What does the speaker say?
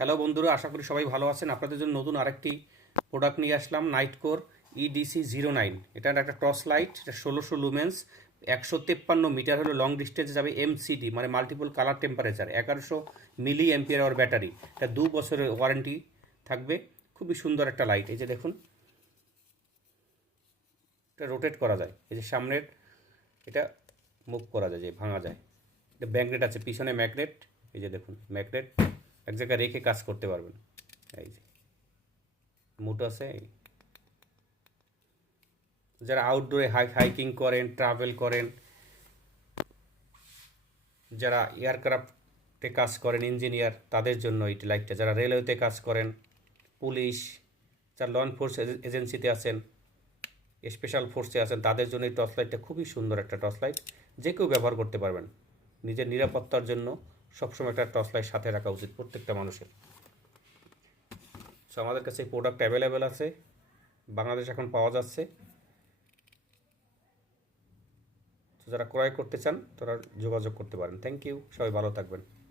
Hello বন্ধুরা, আশা করি সবাই ভালো আছেন। আপনাদের জন্য নতুন আরেকটি প্রোডাক্ট নিয়ে আসলাম, নাইটকোর EDC09। এটা একটা টর্চ লাইট, এটা 1600 লুমেন্স, 153 মিটার হলো লং ডিস্টেন্সে যাবে, MCD মানে multiple colour temperature, 1100 milli ampere battery. এটা 2 বছরের ওয়ারেন্টি থাকবে। খুবই সুন্দর একটা লাইট। এই যে দেখুন, এটা রোটেট করা যায়, এই যে সামনের এটা মুভ করা যায়, যে ভাঙা যায়। এটা ম্যাগনেট আছে, পিছনে ম্যাগনেট। এই যে দেখুন, ম্যাগনেট এক জায়গায় রেখে কাজ করতে পারবেন। এই যে মোটো আছে। যারা আউটডোরে হাইকিং করেন, ট্রাভেল করেন, যারা এয়ারক্রাফটে কাজ করেন, ইঞ্জিনিয়ার, তাদের জন্য এই লাইটটা। যারা রেলওয়েতে কাজ করেন, পুলিশ, যারা ল এনফোর্স এজেন্সিতে আছেন, স্পেশাল ফোর্সে আছেন, তাদের জন্য এই টর্চ লাইটটা খুবই সুন্দর একটা টর্চ লাইট। যে কেউ ব্যবহার করতে পারবেন। নিজের নিরাপত্তার জন্য সবসময় একটা টর্চ লাইট সাথে রাখা উচিত প্রত্যেকটা মানুষের। সো আমাদের কাছে এই প্রোডাক্ট অ্যাভেলেবেল আছে, বাংলাদেশ এখন পাওয়া যাচ্ছে। তো যারা ক্রয় করতে চান তারা যোগাযোগ করতে পারেন। থ্যাংক ইউ, সবাই ভালো থাকবেন।